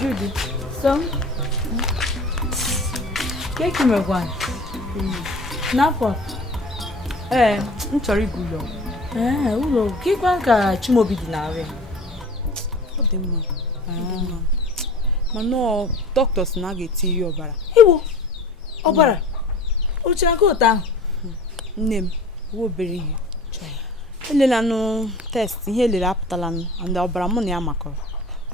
Judy, so? Take him a one. Napa? I'm sorry, good lord. Ulo, keep one car, Chimaobim dinare. What the man? No, doctors nageti you obara. Iwo, obara. Uchanko ta. Name, wo beri you. Elela no test, ihe lele apụtala no, and obara mo na amakọ.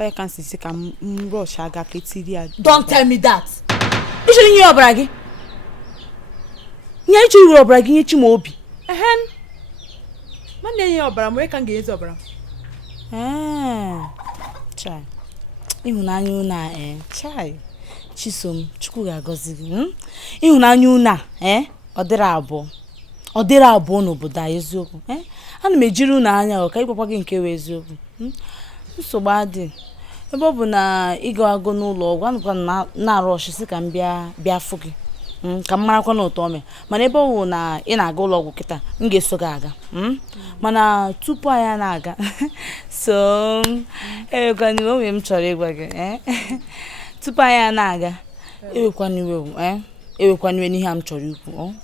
I can see come rush aga criteria. Don't tell me that. You shouldn't hear Obragi. You should hear Obragi Chimaobim. Man, you Obram, where can get Obram? Chai. Ihunanyu na chai. Chisom chukwuga gozi. Ihunanyu na Odera abo no boda eziokwu. Ana m ejiru na anya o ka ikwakwa gị nke we eziokwu. Nsogbu adị. Ebe ọ bụ na ịga agụ n'ụlọ ọgwụ anụkwa na-arụ ọchịsị ka m bịa fụ gị ka m marakwa na ụtọ ome mana ebe ọ bụ na ị na-aga ụlọ ọgwụ kịta m ga-eso gị aga mana tupu anyị na-aga so ewekwana iwe onwe m chọrọ ịgwa gị tupu anyị na-aga ewekwana iwe n'ihe m chọrọ ikwu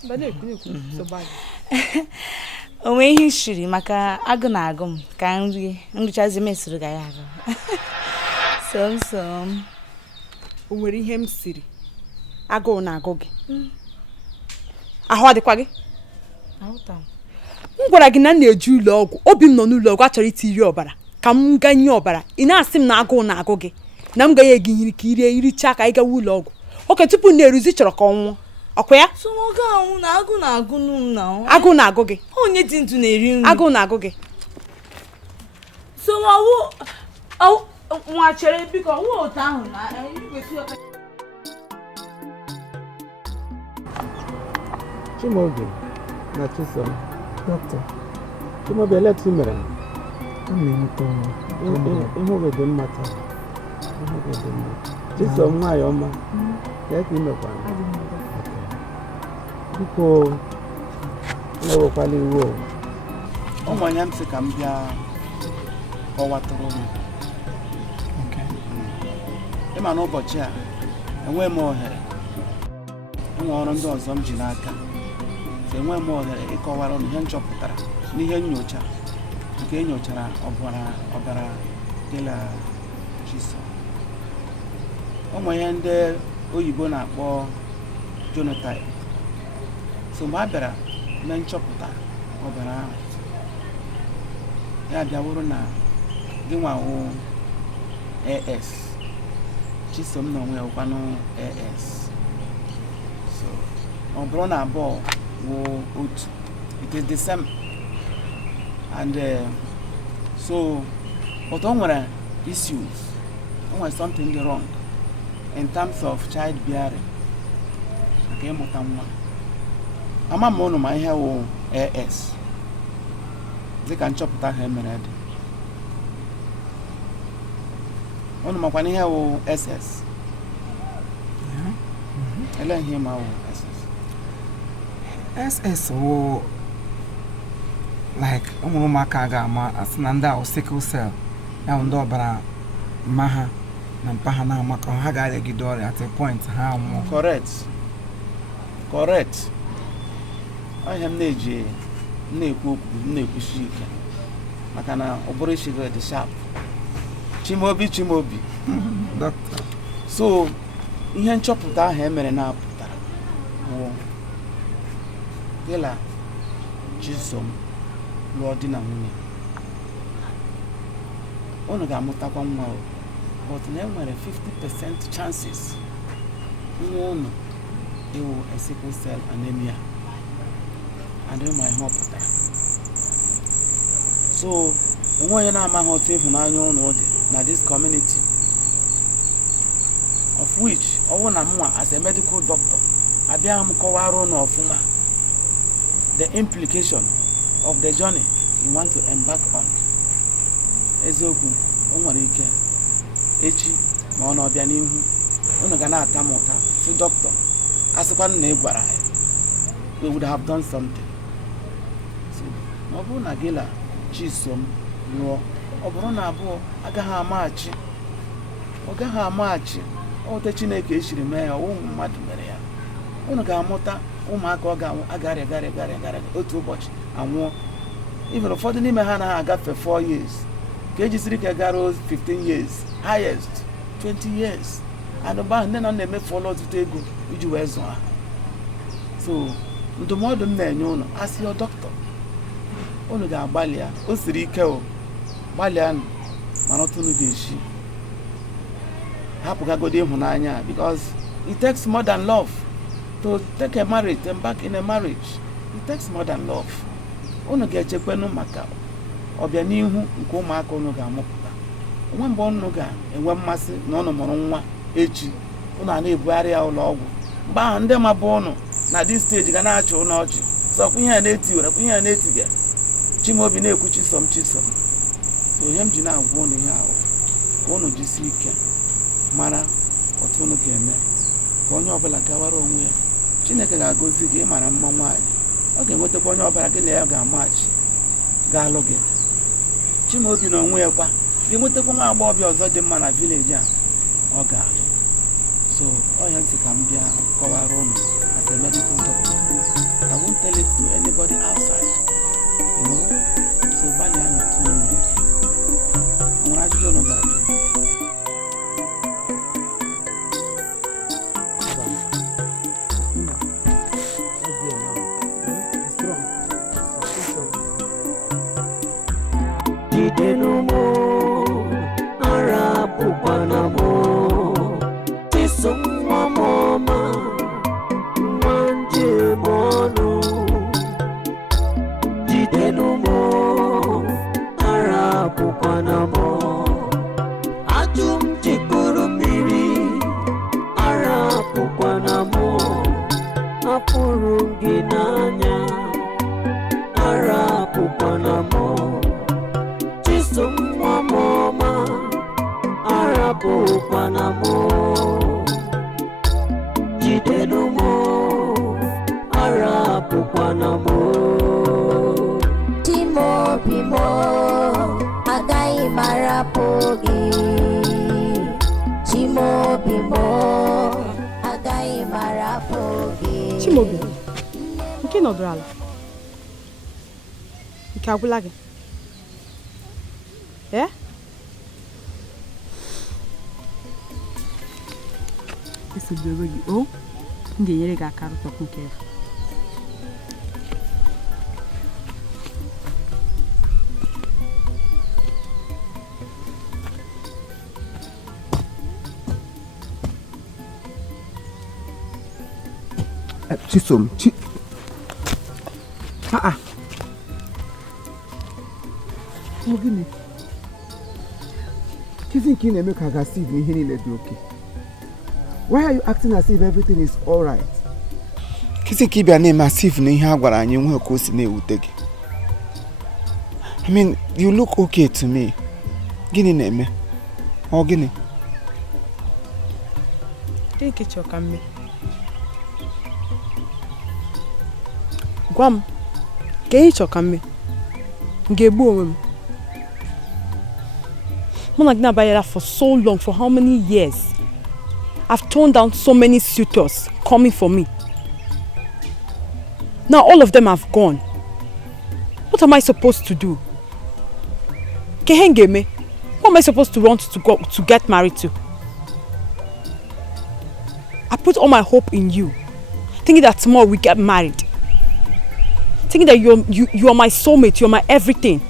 onwe ihe shiri maka agụ na-agụ m ka nrichazi mesịrị ga ya agụ Some. O nwere ihe m siri. Agụụ na-agụ gị. Ahụ adịkwa gị? Ahụta. M gwara gị na m na-eje ụlọ ọgwụ. Obi m nọ n'ụlọ ọgwụ achọrọ iti iri ọbara. Ka m ganye ọbara. Ị na-asị m na agụụ na-agụ gị. Na m ga-enye gị ihe ka iricha ka ị gawa ụlọ ọgwụ. Oke tupu m na-eruzi chọrọ ka ọnwụ. Ọkwa ya? So ọ ga-anwụ na agụụ na-agụ m na. Agụụ na-agụ gị. Onye dị ndụ na-eri nri. Agụụ na-agụ gị. So nwa chere biko wo otu ahụ na iweta Chimaobim na Chisom. Doctor. Chimaobim let him run. Ihu gị dị mma taa. Chisom nwanyị ọma. Ka eke imekwana. Biko na-ewekwala iwu o. Ụmụ anya m sị ka m bịa kọwatụrụ m. Ịma n'ụbọchị a enwe m ohere enwe ọrụ ndị ọzọ m ji n'aka enwe m ohere ịkọwara ihe m chọpụtara n'ihe nnyocha nke enyochara ọbara dịla Chisom. Ụmụ ihe ndị oyibo na-akpọ genotype. So mgbe a bịara mee nchọpụta ọbara ahụ ya bịawụrụ na gị nwawo AS Chisom na onwe ọkwanụ AS. So ọ bụrụ na abụọ wụ otu, it is the same. And so but o nwere issues, o nwere something wrong in terms of childbearing maka ịmụta nwa. Ama m ụnụ ma ihe wụ AS dịka nchọpụta ha emere dị. Ụnụ makwana ihe wụ SS. Ele ihe ma wụ SS wụ like ụmụaka ga-ama asị na ndị ahụ sickle cell ya ndị ọbara mma ha na mpa ha na-amaka ha ga-alegide ọrịa at a point ha nwụọ. Correct. Ihe m na-eji na-ekwu okwu na-ekwusi ike maka na ọ bụrụ isi dị sharp. Chimaobim. Doctor. So ihe nchọpụta ahụ emere na-apụtara bụ dịla Chisom lụọ di na nwunye unu ga-amụtakwa nwa o but na enwere 50% chances nwa unu ịwụ a sickle cell anemia and ịma ihe ọ pụtara so enwe onye na-amaghị otu ịhụnanya unu dị na this community of which ọwụ na mwa as a medical doctor abịa m kọwara unu ọfụma the implication of the journey you want to embark on. Eziokwu o nwere ike echi ma ọ na-ọbịa n'ihu unu ga na-ata m ụta si dọkịta asịkwa na ị gwara ya we would have done something. So ma ọ bụrụ na gị la Chisom lụọ ọ bụrụ na abụọ agaghị amaghachi ọ gaghị amaghachi ote Chineke eshiri mee ya ọwụ mmadụ mere ya unu ga-amụta ụmụaka ọ ga-agarị otu ụbọchị anwụọ even ụfọdụ n'ime ha anaghị agafe 4 years ka ejisiri ka gara 15 years highest 20 years and mgbe ahụ nne na nna emefuola ọtụtụ ego iji wee zụọ ha. So ndụmọdụ m na-enye unu asị dọkịta unu ga-agbalị ya o siri ike o gbalịa mana otu unu ga-eshi hapụgagodi ịhụnanya because it takes more than love to take a marriage, embark in a marriage. It takes more than love. Unu ga-echekwenu maka ọbịanihu nke ụmụaka unu ga-amụpụta. Onwe mgbe unu ga-enwe mmasị na unu mụrụ nwa echi unu a na-ebugharị ya ụlọ ọgwụ mgbe ahụ ndị mabụ unu na this stage ga na-achụ unu ọchị sọkwa ihe a na-etiwere kwa ihe a na-etiga Chimaobim na-ekwu Chisom. So ihe m ji na-agwa unu ihe ahụ ka unu jisi ike mara otu unu ga-eme ka onye ọbụla gawara onwe ya. Chineke ga-agọzi gị ịmara mma nwaanyị ọ ga-enwetakwa onye ọbụla gị na ya ga-amaghachi ga-alụ gị. Chimaobim na onwe ya kwa ga-enwetakwa nwa agbọghọbịa ọzọ dị mma na vileji a ọ ga-alụ. So ọya nsị ka m bịa kọwara unu as a medical doctor. I won't tell it to anybody outside, you know. So gbalịa n'otu unu nwere ike. O nwere ajụjụ unu ga-ajụ? Chimaobim, nke nọdụrụ ala nke agwụla gị esogbere gị o m ga-enyere gị aka rụtọkwu nke ya. Chisom, Gịnị? Chizi nke ị na-eme ka gasị ibe ihe niile dị oke. Why are you acting as if everything is all right? Kizi nke ịbịa na-eme as if na ihe a gwara anyị nwe ka o si na-ewute gị. I mean, you look okay to me. Gịnị na-eme? Ọ gịnị? Nke chọọ ka mme. Gwa m, ka ị chọọ ka mme. M ga-egbu onwe m. For so long, for how many years? I've turned down so many suitors coming for me. Now all of them have gone. What am I supposed to do? Kehengeme, what am I supposed to want to get married to? I put all my hope in you, thinking that tomorrow we get married. Thinking that you are my soulmate, you're my everything.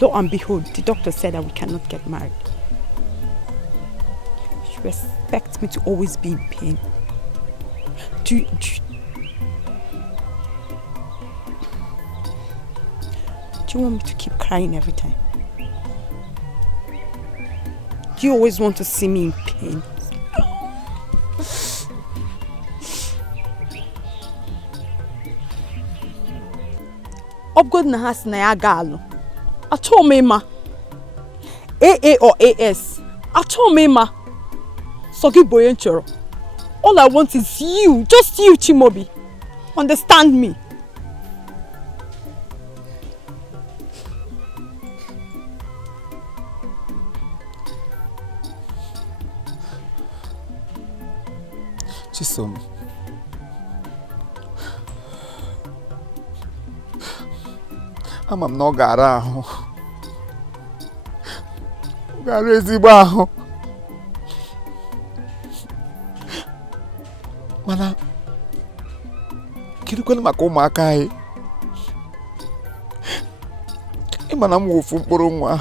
Lo and behold, the doctor said that we cannot get married. You expect me to always be in pain. Do you want me to keep crying every time? Do you always want to see me in pain? Upgood na has na ya galo. Acho me ma. AA or AS. Acho me ma. Sogi boyenchoro. All I want is you, just you, Chimaobim. Understand me? Chisom. Ama m na ọ gara ahụ. Ọ gara ezigbo ahụ. Mana kedụkwanụ maka ụmụaka anyị? Ịma na m wụ ofu mkpụrụ nwa.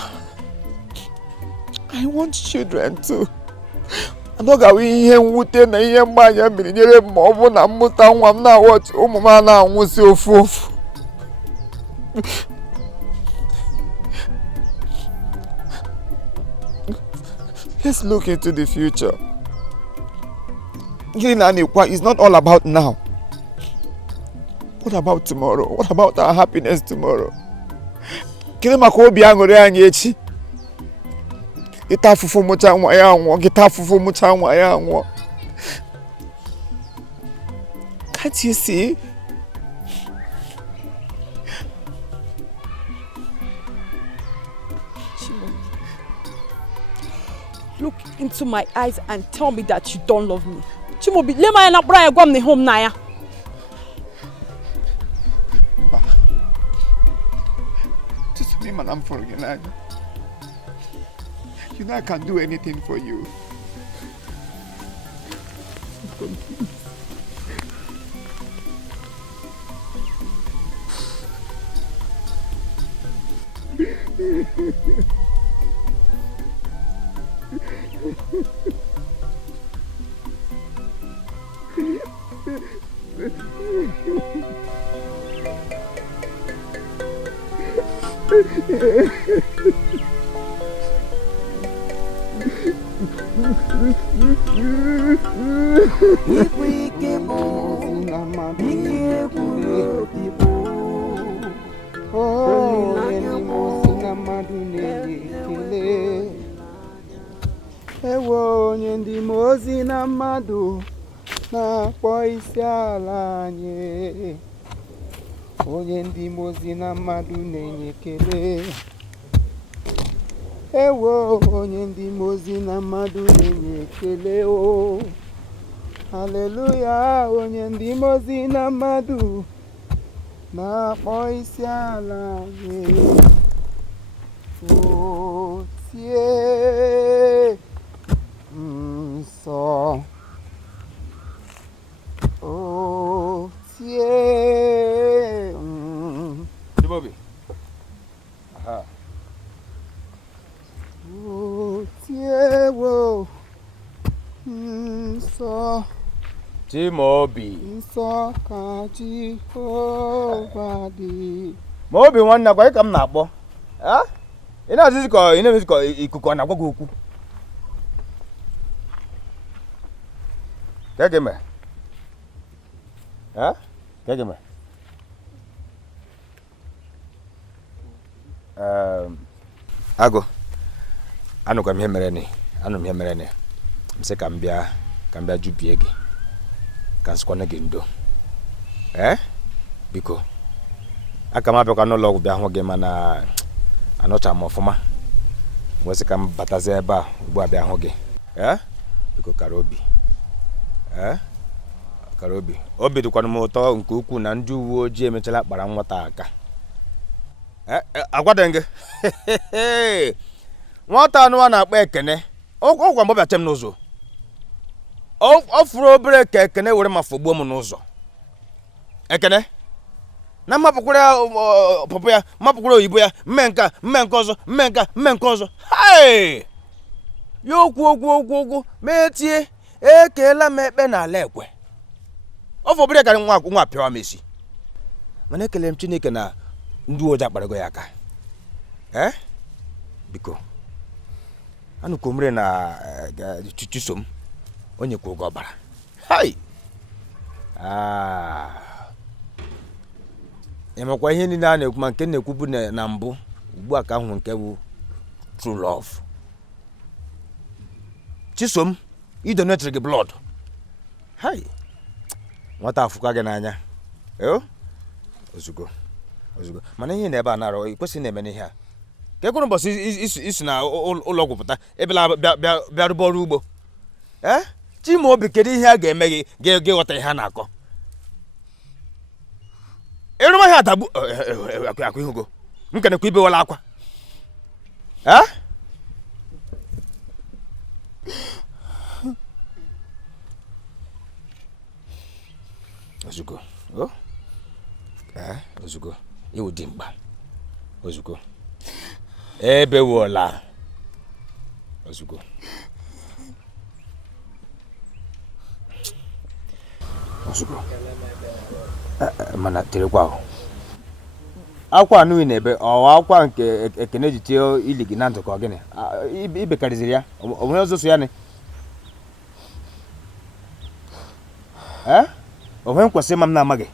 I want children too. Ọ ga-awụ ihe mwute na ihe mgbanya mmiri nyere m ma ọ bụ na mmụta nwa m na-awọchi ụmụ m na-anwụsị ofu ofu. Let's look into the future. It's not all about now. What about tomorrow? What about our happiness tomorrow? Kedu maka obi aṅụrị anyị echi? Gịta afụfụ mụcha nwa ya anwụọ, gịta afụfụ mụcha nwa ya anwụọ. Can't you see? Look into my eyes and tell me that you don't love me. Chimaobim, let my na bra gwam ne home na ya. Ba. Just be man, I'm for you now. You know I can do anything for you. Ewo onye ndị mozi na mmadụ na-akpọ isi ala anyị. Onye ndị mozi na mmadụ na-enye ekele. Ewo onye ndị mozi na mmadụ na-enye ekele o. Hallelujah, onye ndị mozi na mmadụ na-akpọ isi ala anyị. O tie nsọ. O tie. Chimaobim. Aha. O tie wo. Nsọ. Chimaobim. Nsọ ka Jehova dị. Maobim nwanne kwa ka m na-akpọ. Ha? Ị na-azụzi ka ikuku na-agwa gị okwu. Kegeme. Ha? Kegeme. Agụ. Anụkwa m ihe mere ni. Anụ m ihe mere ni. M sị ka m bịa jubie gị. Ka nsịkwana gị ndo. Biko. Aka m abịakwa n'ụlọ ọgwụ bịa hụ gị mana anọcha m ọfụma. Nwesị ka m batazi ebe a ugbu a bịa hụ gị. Biko kara obi. Kara obi. Obi dịkwana m ụtọ nke ukwuu na ndị uwe ojii emechala kpara nwata aka. Agwada gị. Nwata anụwa na-akpọ Ekene. Ọgwa m bịacha m n'ụzọ. Ọ fụrụ obere ka Ekene were ma fọgbuo m n'ụzọ. ekene na mapụkwara pọpụ ya mapụkwara oyibo ya mme nke ọzọ hai ya okwu metie ekeela m ekpe n'ala ekwe ọ fọbụrụ ka nwa pịawa m esi mana ekele m Chineke na ndị uwe ojii akparago ya aka biko anụkomre na Chisom onye kwa oge ọbara hai ịmakwa ihe niile a na-ekwu ma nke na-ekwu bụ na mbụ ugbu a ka ahụ nke bụ true love Chisom idonetiri gị blood hai nwata afụkwa gị n'anya ozugbo mana ihe na ebe a narọ ikwesịghị na-eme n'ihe a ka ekwere ụbọchị isi na ụlọ ọgwụ pụta ebela bịa rụba ọrụ ugbo Chimaobi kedu ihe a ga-eme gị ga-ghọta ihe a na-akọ ịrụma ihe adagbu akụ ihugo m ka na-ekwu ibewala akwa ozugbo iwu dị mkpa ozugbo ebewola ozugbo mana terekwa akwa anụghị na-ebe akwa nke ekene ji tie ili gị na ntụkọ gịnị ibekarịziri ya onwe ọzọ so ya ni onwe nkwesị ma m na-amaghị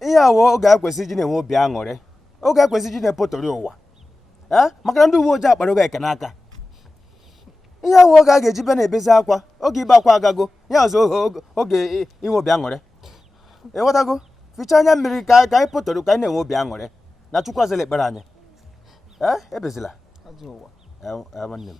ihe awụ oge ekwesị ji na-enwe obi aṅụrị oge ekwesị ji na-epotori ụwa maka na ndị uwe ojii akpara oge eke n'aka ihe awụ oge a ga-eji be na-ebezi akwa oge ibe akwa agago ya ọzọ oge inwe obi aṅụrị ịghọtago ficha anya mmiri ka anyị potori ka anyị na-enwe obi aṅụrị na Chukwu azala ekpere anyị ebezila nwanne m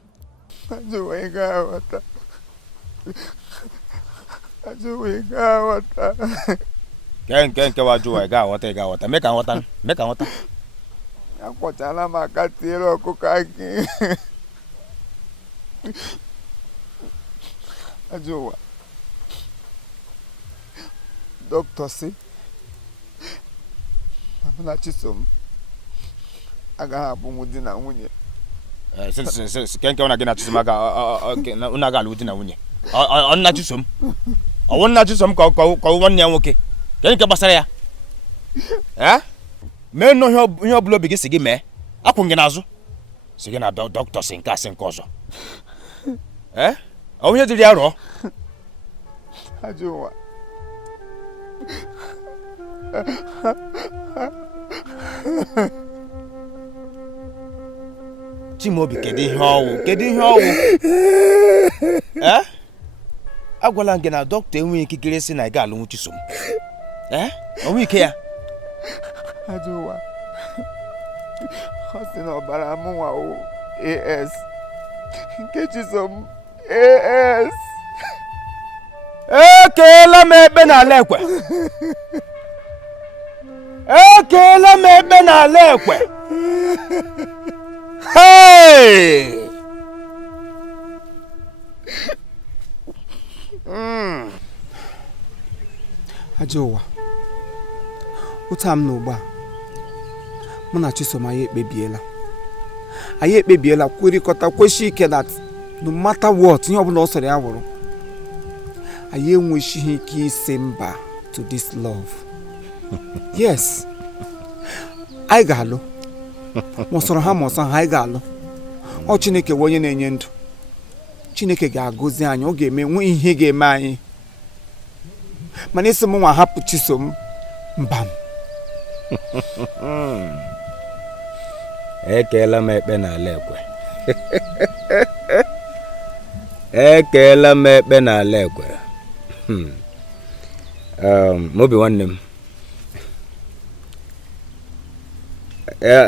nke wajụwa ị ga-aghọta mee ka nghọta akwọchala m aka tiere ọkụkọ gị ajụwa dọkịta si na mụ na Chisom agaghị abụnwu di na nwunye nke ọ na gị na Chisom unu aga alụ di na nwunye nna Chisom ọwụ nna Chisom ka nwanne ya nwoke nke gbasara ya mee nnọọ ihe ọbụla obi gị si gị mee akwụ gị n'azụ si gị na dọkịta si nke asị nke ọzọ ọ ihe dịrị ya rụọ ajụwa Chimaobi kedu ihe ọwụ agwala gị na dọkịta enweghị ikikere si na ị ga-alụnwu Chisom onwe ike ya ajụwa ọ sị na ọbara mụnwa AS nke Chisom AS ekeela m ekpe n'ala ekwe ajọ ụwa ụta m n'ugbu a mụ na Chisom anyị ekpebiela kwerikọta kwesị ike that no matter what ihe ọbụla ọ sọrọ ya wụrụ anyị enwechighị ike isi mba to this love. Yes, anyị ga-alụ ma ọ sọrọ ha ma ọ sọ ha anyị ga-alụ. Ọ Chineke bụ onye na-enye ndụ. Chineke ga-agọzi anyị, ọ ga-eme nwe ihe ga-eme anyị. Mana isi m nwa hapụ Chisom mba m. Ekeela m ekpe n'ala ekwe. Ekeela m ekpe n'ala ekwe. Mobi nwanne m.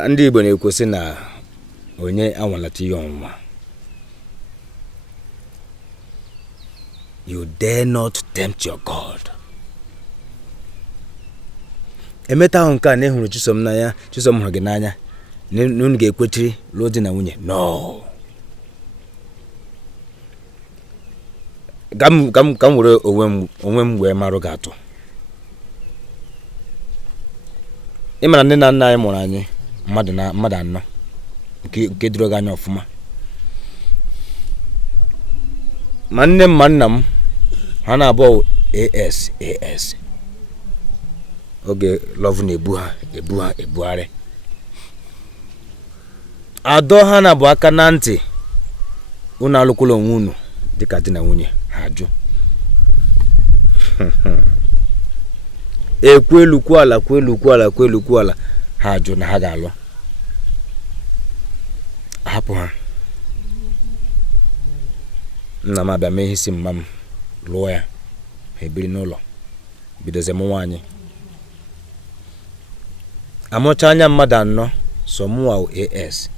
Ndị Igbo na-ekwu sị na onye anwalata ihe ọnwụnwa. You dare not tempt your God. Emeta ahụ nke a na ịhụrụ Chisom n'anya, Chisom hụrụ gị n'anya, n'unu ga-ekwetiri lụọ di na nwunye. No. Ka m were onwe m wee marụ gị atụ. ịmara nne na nna anyị mụrụ anyị mmadụ anọ nke duru gị anya ọfụma. Ma nne m ma nna m ha na-abụ AS oge love na-ebu ha ebugharị. Adọ ha na-abụ aka na ntị unu alụkwala onwe unu dịka di na nwunye ha jụ. Ekwelukwu ala ha jụ na ha ga-alụ. Hapụ ha. Nna m abịa mee ihe isi mma m lụọ ya ha ebiri n'ụlọ bidozie mụ nwaanyị. Amụcha anya mmadụ anọ so mụwa AS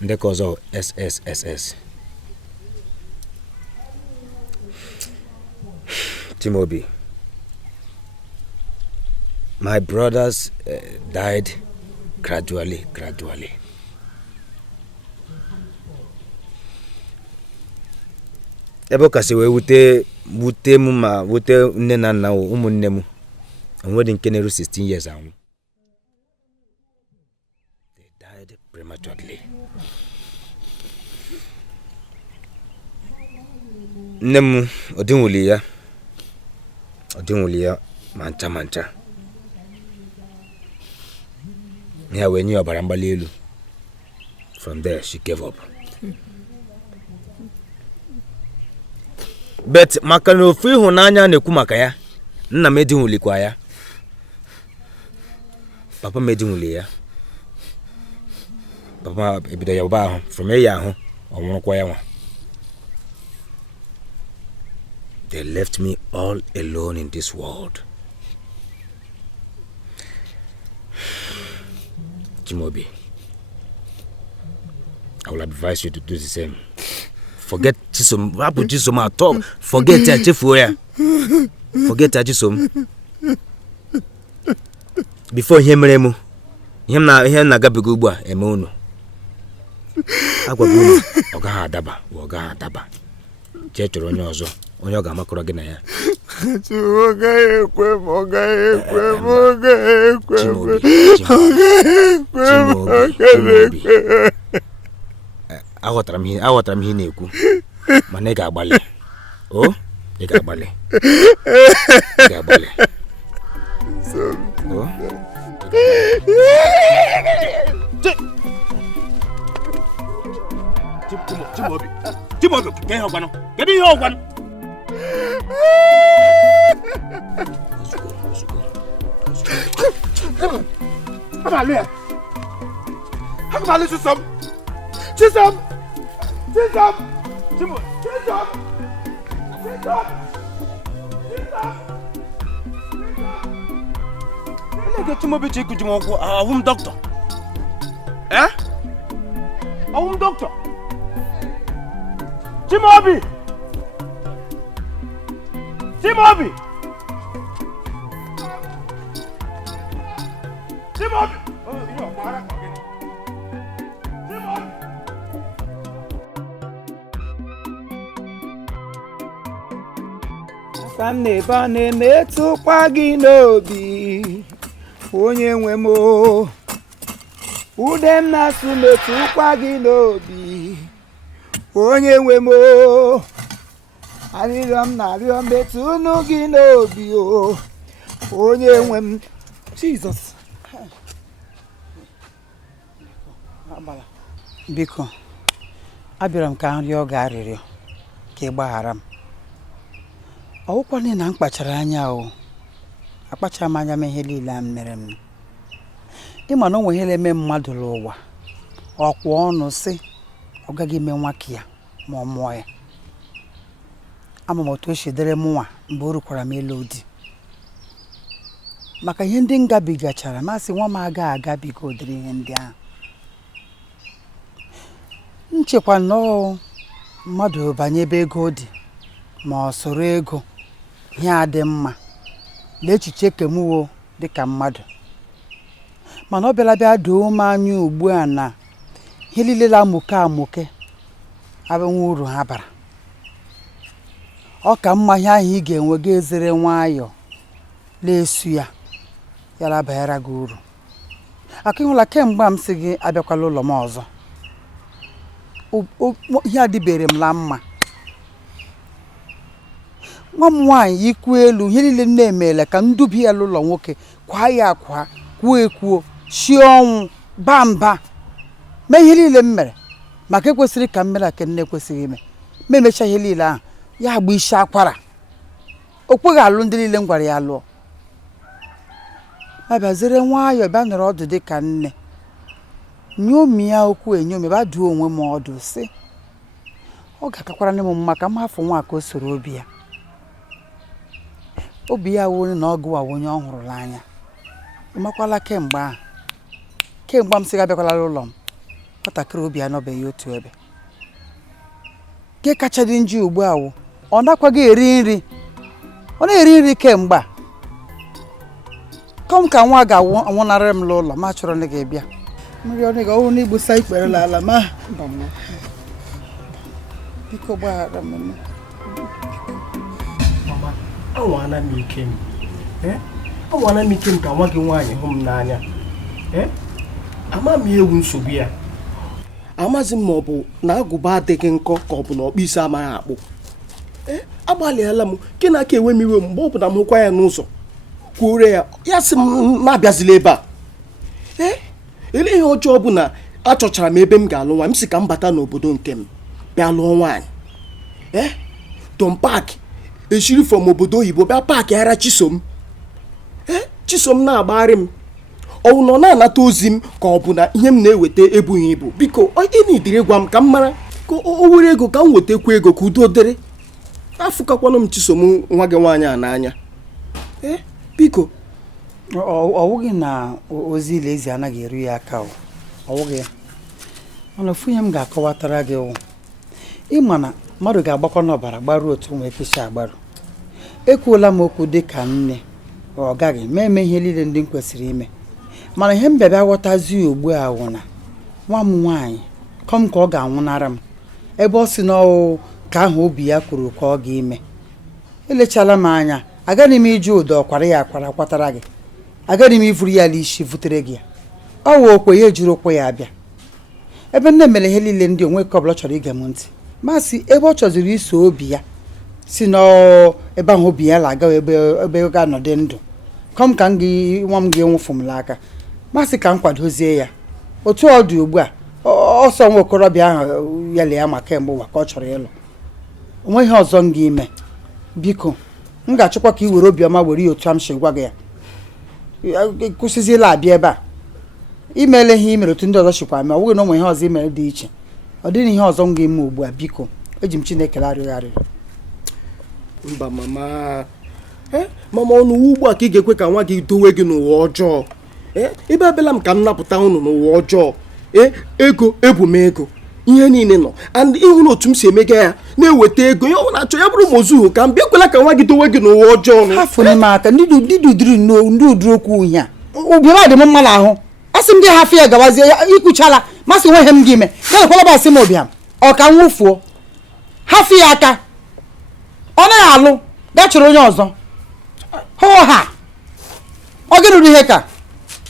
ndị ka ọzọ SSSS. Chimaobim, my brothers died gradually. Ebe ọ kasị wee wute m ma wute nne na nna ụmụnne m onwedị nke na-eru 16 years anwụ. They died prematurely. Nne m ọ dịnwuli ya ma ncha. Ya wee nye ọbara mgbali elu. From there she gave up. But maka na ofu ịhụnanya na-ekwu maka ya, nna m edinwulikwa ya, papa m edinwuli ya. Papa ebido ya ụba ahụ from ya ahụ ọ nwụrụkwa ya nwa. They left me all alone in this world. Chimaobim, I will advise you to do the same. Forget Chisom. Rapu Chisom at all. Forget Chifuya. Forget Chisom. Before him na gabigo ugbu a eme unu. Agwago unu ọ gaghị adaba. Jee chọrọ onye ọzọ, onye ọ ga-amakọrọ gị na ya. Ọ gaghị ekwe m. Aghọtara m ihe na-ekwu mana ị ga-agbalị. Ị ga-agbalị. Chimaobim, kedu ihe ọgwanụ? Chisom! Chimaobim cheku jimokwu awum doctor. Awum doctor. Chimaobim. N'ebe a na-emetụkwa gị n'obi onye nwe m ude m na-asụ metụkwa gị n'obi onye nwe m arịrịọ m na-arịọ metụnụ gị n'obi onye nwe m Jizọs. Biko abịara m ka m rịọ gị arịrịọ ka ị gbaghara m. Ọwụkwana na m kpachara anya akpachara m anya m ihe niile a mere m. Ịma na o nwe ihe na-eme mmadụ n'ụwa ọkwa ọnụ sị ọ gaghị eme nwa ka ya ma ọ mụọ ya. Ama m otu o si dere m nwa mgbe o rukwara m elu di maka ihe ndị ngabigachara masị nwa m agaghị agabiga ụdịrị ihe ndị ahụ. Nchekwa nnọọ mmadụ banye ebe ego dị ma ọ soro ego ihe adị mma na echiche kemuwo dịka mmadụ, mana ọ bịa doo m anya ugbu a na ihe niile amuke abụghị uru ha bara. Ọ ka mma ihe ahụ ị ga-enwe ga ezere nwayọọ na-esu ya yara bayara gị uru aka ịhụla kemgbe m si gị abịakwala ụlọ m ọzọ ihe adịbere m la mma nwa m nwaanyị ikwu elu ihe niile nne emeela ka ndubi ya n'ụlọ nwoke kwa ya akwa kwuo ekwuo shie ọnwụ baa mba mee ihe niile m mere maka ekwesịrị ka m mere aka nne ekwesịghị ime ma emecha ihe niile ahụ ya agba isi akwara o kweghị alụ ndị niile m gwara ya lụọ ma bịazere nwayọọ bịa nọrọ ọdụ dị ka nne nyomi ya okwu enyomi ba duo onwe m ọdụ sị ọ ga-akakwara m mma ka m hafụ nwa ka o soro obi ya obi ya wụ na ọ gụwa onye ọ hụrụla anya ịmakwala kemgbe ahụ kemgbe m sị ga abịakwala ụlọ m nwatakịrị obi anọbeghị otu ebe nke kacha dị njọ ugbu a wụ ọ nakwaghị eri nri ọ na-eri nri kemgbe a kom ka nwa ga-anwụnarị m n'ụlọ ma chọrọ na ga-ebịa mmiri ọ ga ọhụrụ n'igbusa ikpere n'ala ma biko gbaghara m anwana m ike m ka nwa gị nwaanyị hụ m n'anya ama m ewu nsogbu ya amazi m ma ọ bụ na agụba adịghị nkọ ka ọ bụ na ọkpụ isi amaghị akpụ agbalịala m ke na aka ewe m iwe mgbe ọ bụ na m hụkwa ya n'ụzọ kwuore ya sị m na-abịazila ebe a ele ihe ọjọọ bụ na achọchara m ebe m ga-alụ nwa m si ka m bata n'obodo nke m bịa lụọ nwaanyị Tom Park eshiri fọm obodo oyibo bịa paakị ara Chisom na-agbagharị m ọwụ na ọ na-anata ozi m ka ọ bụ na ihe m na-eweta ebughị ibu biko ịnidiri gwa m ka m mara ka o were ego ka m wetakwa ego ka udo dịrị afụkakwanụ m Chisom nwa gị nwaanyị a n'anya biko ọwụghị na ozi ile ezi anaghị eru ya aka ọwụghị ya mana ofu ihe m ga-akọwatara gị ịma na mmadụ ga-agbakọ n'ọbara gbaruo otu nwee kecha agbaru ekwuola m okwu dị ka nne ọ gaghị ma eme ihe niile ndị m kwesịrị ime mana ihe m bịabịa ghọtazi ugbu a wụ na nwa m nwaanyị kọm ka ọ ga-anwụnara m ebe ọ si n'ọwụ ka ahụ obi ya kwuru ka ọ ga-ime elechala m anya agaghị m iji ụdọ ọkwara ya akwara kwatara gị agaghị m ivuru ya n'isi vutere gị ya ọ wụ okwe ya ejiri ụkwụ ya abịa ebe nne mere ihe niile ndị onwe ka ọbụla chọrọ ige m ntị masị ebe ọ chọziri iso obi ya si n'ebe ahụ obi ya na-aga ebe ọ ga-anọdị ndụ kọm ka nwa m ga-enwụfu m n'aka masị ka m kwadozie ya otu ọ dị ugbu a ọsọ nwa okorobịa ahụ ya lee ya ma kemgbe ụwa ka ọ chọrọ ịlụ onwe ihe ọzọ m ga-ime biko m ga-achọkwa ka i were obiọma were ya otu a m si gwa gị ya kwụsịziela abịa ebe a imeela ihe imere otu ndị ọzọ chịkwa ma ọ bụghị na ụmụ ihe ọzọ imere dị iche ọ dịghị ihe ọzọ m ga-eme ugbu a biko eji m Chineke arịrị arịrị mba mama ọnụ ugbu a ka ị ga-ekwe ka nwa gị dowe gị n'ụwa ọjọọ ebe abịala m ka m napụta unu n'ụwa ọjọọ ego ebu m ego ihe niile nọ and ịhụ na otu m si emega ya na-eweta ego ya ọ na-achọ ya bụrụ mozuhu ka m bịa ekwela ka nwa gị dowe gị n'ụwa ọjọọ hafụ n'ime aka ndị ụdịrị okwu ihe a obiọma dị m mma n'ahụ asị m gị hafụ ya gawazie ya ikwuchala masị nwe ihe m gị ime ga-ekwala basị m ụbịam ọ ka nwụfuo hafụ ya aka ọ naghị alụ gaa chọrọ onye ọzọ hụ ha ọ gị ruru ihe ka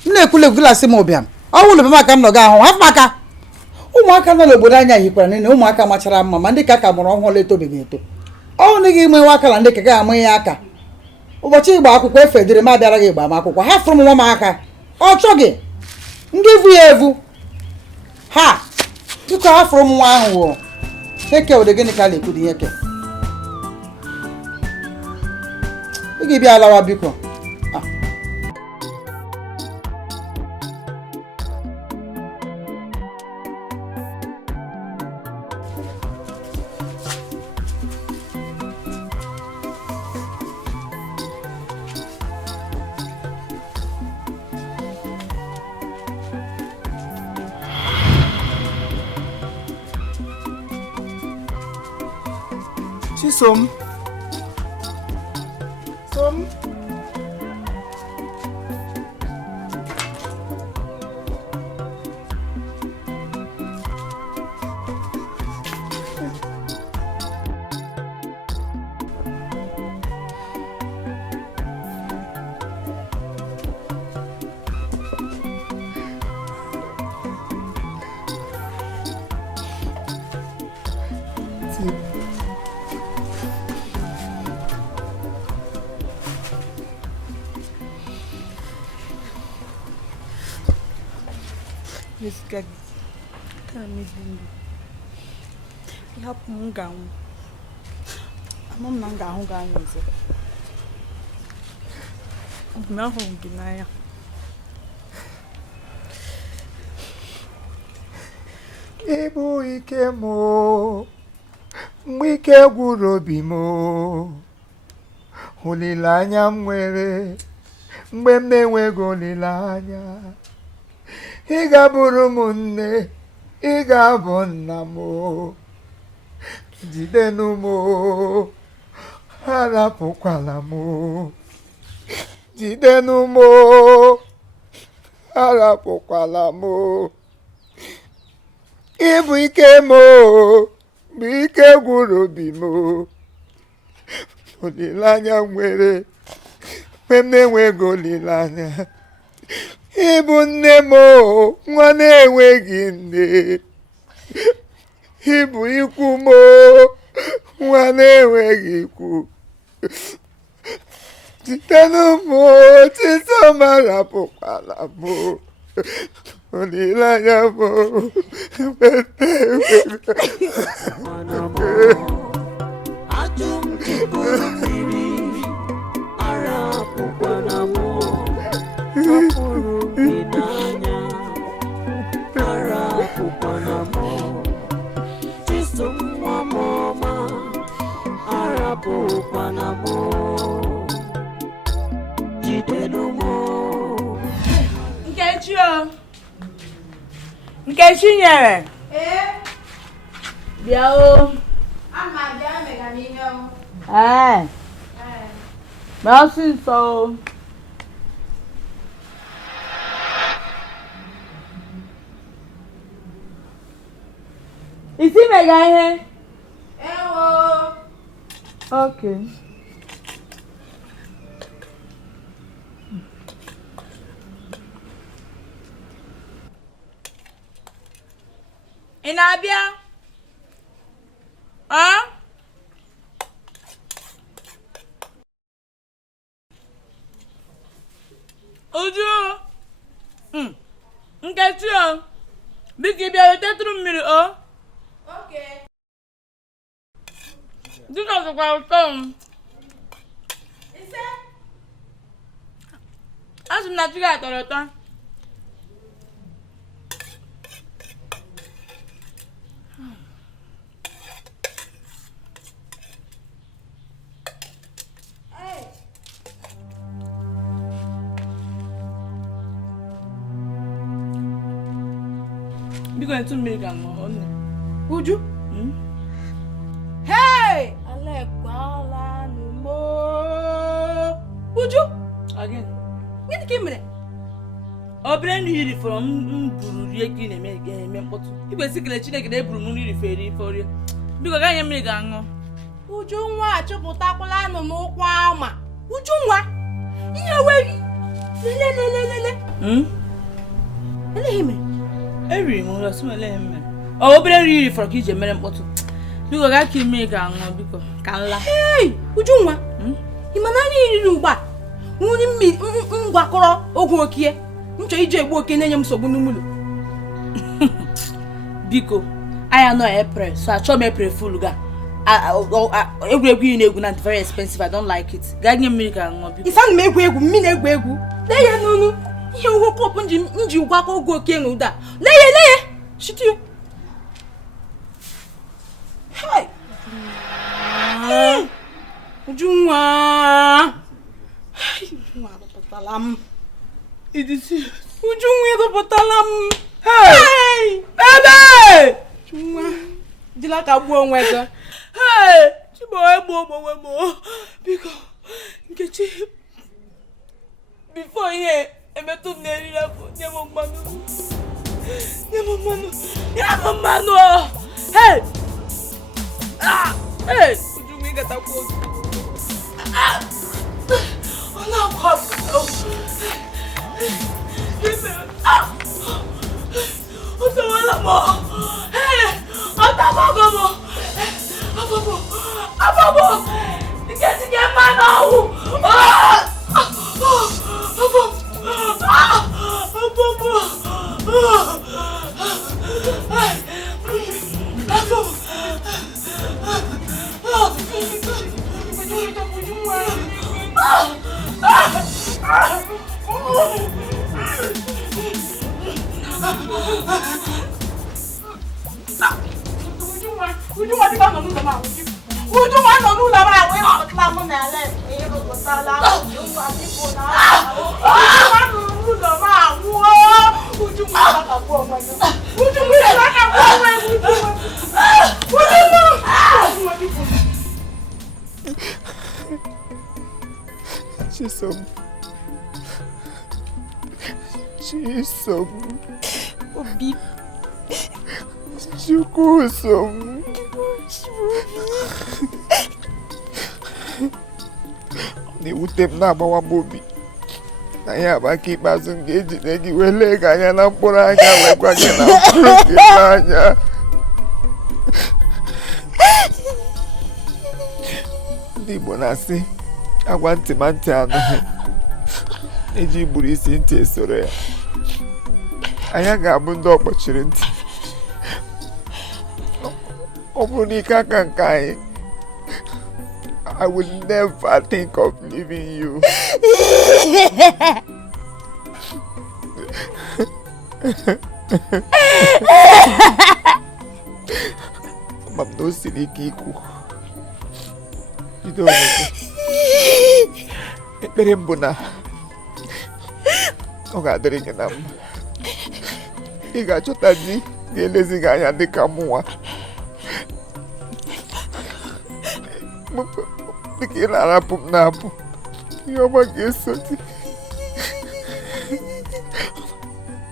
m na-ekwule ekwu m ụbịam ọ bụrụ na maka m nọ gị ahụ hafụ aka ụmụaka nọ n'obodo anya hikwara nile ụmụaka machara mma ma ndị ka aka mụrụ ọhụrụ etobeghị eto ọnwụ na gị ime nwa aka na ndị ka ga-ama ya aka ụbọchị ịgba akwụkwọ efedere m abịara gị gba m akwụkwọ ha fụrụ m nwa m aka ọ chọghị ndị vu ya evu ha biko ha fụrụ m nwa ahụ eke ụdị gịnị ka a na-ekwudi ihe ke ị ga-ebịa alawa biko Chisom. Jessica, tell me, Bingo. You have Munga. I'm not going to go. I'm not going to go. Ibu ike mo, mgbe ike gwụrụ obi mo, olileanya m nwere, mgbe m na-enweghị olileanya. Ị ga-abụrụ m nne, ị ga-abụ nna m, jidenụ m, harapụkwala m, jidenụ m, harapụkwala m. Ibu ike mo, mgbe ike gwụrụ obi mo, olileanya nwere, mgbe m na-enweghị olileanya. Ịbụ nne mo, nwa na-enweghị nne. Ịbụ ikwu mo, nwa na-enweghị ikwu. Jitenụ m, Chisom arapụkwala m. Olileanya m Nkechi nyere. Bịa o. Ama bịa mega n'ihe o. Ma ọsịsọ o. Isi mega ihe? Ewo. Okay. Ị na-abịa? Uju! Nkechi o! Biko ị bịa wetatụrụ mmiri o? Okay. Dịka ọzọkwa ụtọ m. Ise? Asị m na chi ga-atọrọ ụtọ. Biko etu mmiri ka ṅụọ ọnụ. Uju? Hey! Alekwala n'ugbo. Uju? Again. Gịnị ka ị mere? Obere nri iri fọrọ m buru rie ka ị na-eme mkpọtụ. Ikwesị ikele Chineke na eburu m nri iri eri rie. Biko gaa nye mmiri ga-aṅụ. Uju nwa achụpụtakwala anụ n'ụkwụ ama. Uju nwa? Ihe weghị. Lele. Eleghị mere. Eriri m ụlọ sị ele mme. Obere nri iri fọrọ ka ije mere mkpọtụ. Biko gaa ka mmiri ga-aṅụ biko ka nla. Hey! Uju nwa? Ị ma na anyị riri ugbu a? Nri mmiri ngwakọrọ ogwu okie. M chọrọ iji egbu oke na-enye m nsogbu n'ụlọ. Biko, anya nọ April, so achọ m April full ga. Egwuregwu ị na-egwu na very expensive, I don't like it. Gaa nye mmiri ka ṅụọ biko. Ịsa na m egwu mmiri na-egwu egwu. Lee ya n'onu. Ihe uhu kọpụ nji gwakọ ogwu oke na ụda. Lee ya. Shiti. Hai. Uju nwa. Nwa dọpụtala m. Idisi. Uju nwa dọpụtala m. Hey! Ebe! Uju nwa. Dila ka gbuo onwe gị. Hey! Chimaobim. Biko, Nkechi. Before ihe emetụ m n'eriri afọ, nye m mmanụ. Hey! Hey! Uju nwa ị gatakwa oge. Ọ na-agba afọ. Ọ tawala m. Hey! Ọ tabago m. Ababo! Nkechi nye mmanụ ọwụ. Ababo! Chisom. Obi. Chukwusom. Na-ewute m na-agbawa m obi na ya bụ aka ikpeazụ m ga-ejide gị wee lee gị anya na mkpụrụ anya wee gwa gị na mkpụrụ gị n'anya. Ndị Igbo na-asị agwa ntị ma ntị anụghị, eji gburu isi ntị esoro ya. Anyị ga-abụ ndị ọkpọchiri ntị. Ọ bụrụ na ike aka nke anyị, I will never think of leaving you. Ma m na o siri ike ikwu. Bido ọmụmụ. Ekpere m bụ na ọ ga-adịrị gị na mma. Ị ga-achọta di ga-elezi gị anya dịka mụnwa. Dịka ị na-arapụ m na-apụ, ihe ọma ga-eso gị.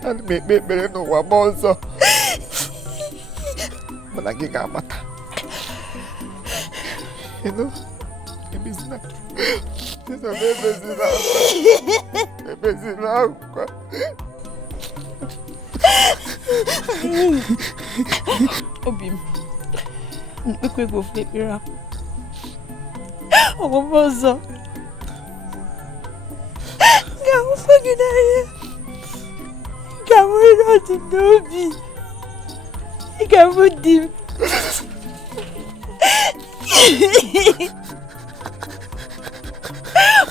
Ana m ekpe ekpere n'ụwa ma ọzọ mana gị ga-amata. Ebezina akwa. Obi m, mkpekwa ego ofu ekpere a. Ọgwụgwọ ọzọ ga-ahụfọ gị n'anya, ga-ahụrịrị ọdị n'obi, ị ga-abụ di m.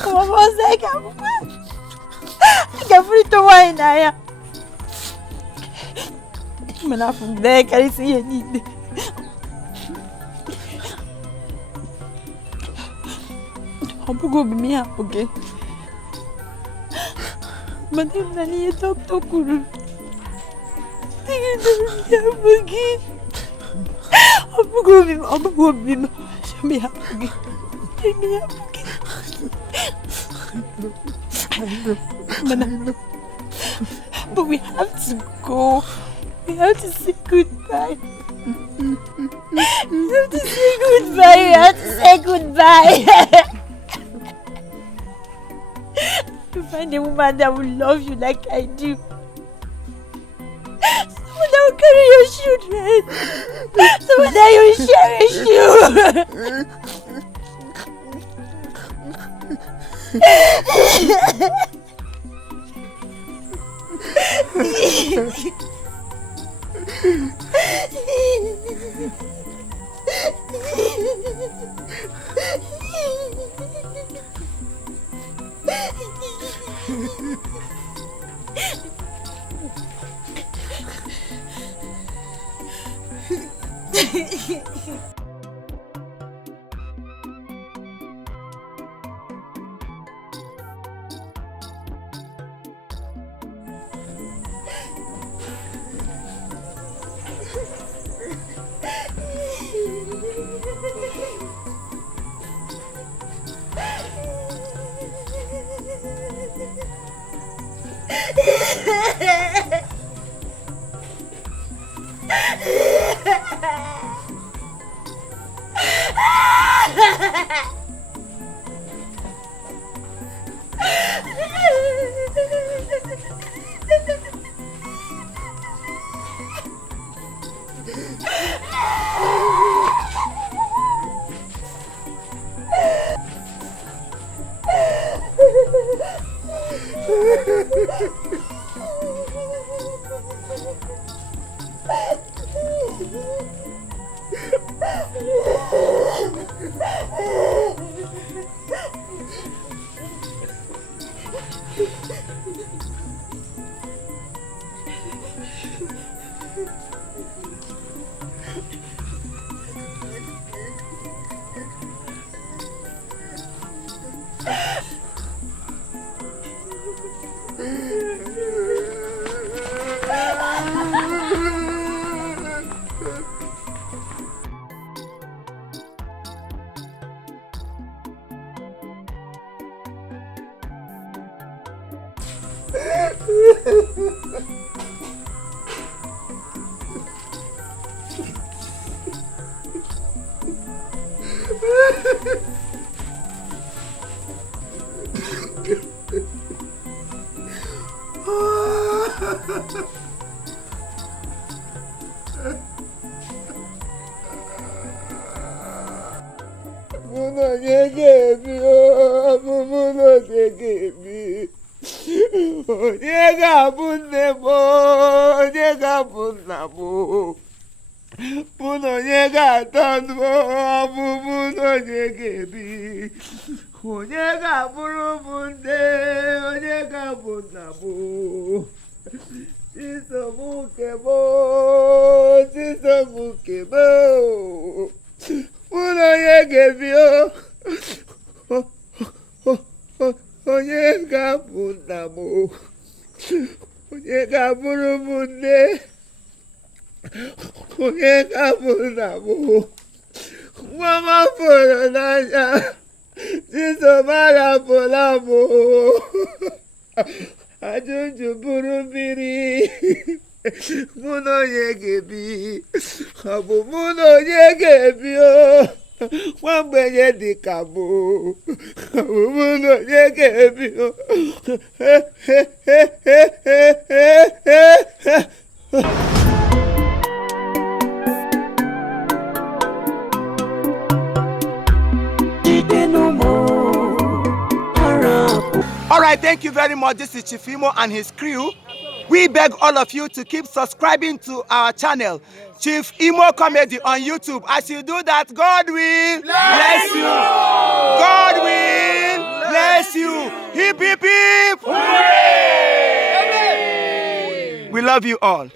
Ọgwụgwọ ọzọ ị ga-abụrịta nwaanyị n'anya. Mana afọ m na-ekarịsị ihe niile. Ọ bụghị obi m ya bụ gị, mana m na ihe dọkịta kwuru ihe dọrọ m ya bụ gị. Ọ bụghị obi m, ọ bụghị obi m, m ya bụ gị, m ya bụ gị. Mana but we have to go. We have to say goodbye. We have to say goodbye. We have to say goodbye. To find a woman that will love you like I do. Someone that will carry your children. Someone that will cherish you. All right, thank you very much. This is Chief Imo and his crew. We beg all of you to keep subscribing to our channel, Chief Imo Comedy on YouTube. As you do that, God will bless you. God will bless you. Hip, hip, hip. Hooray! We love you all.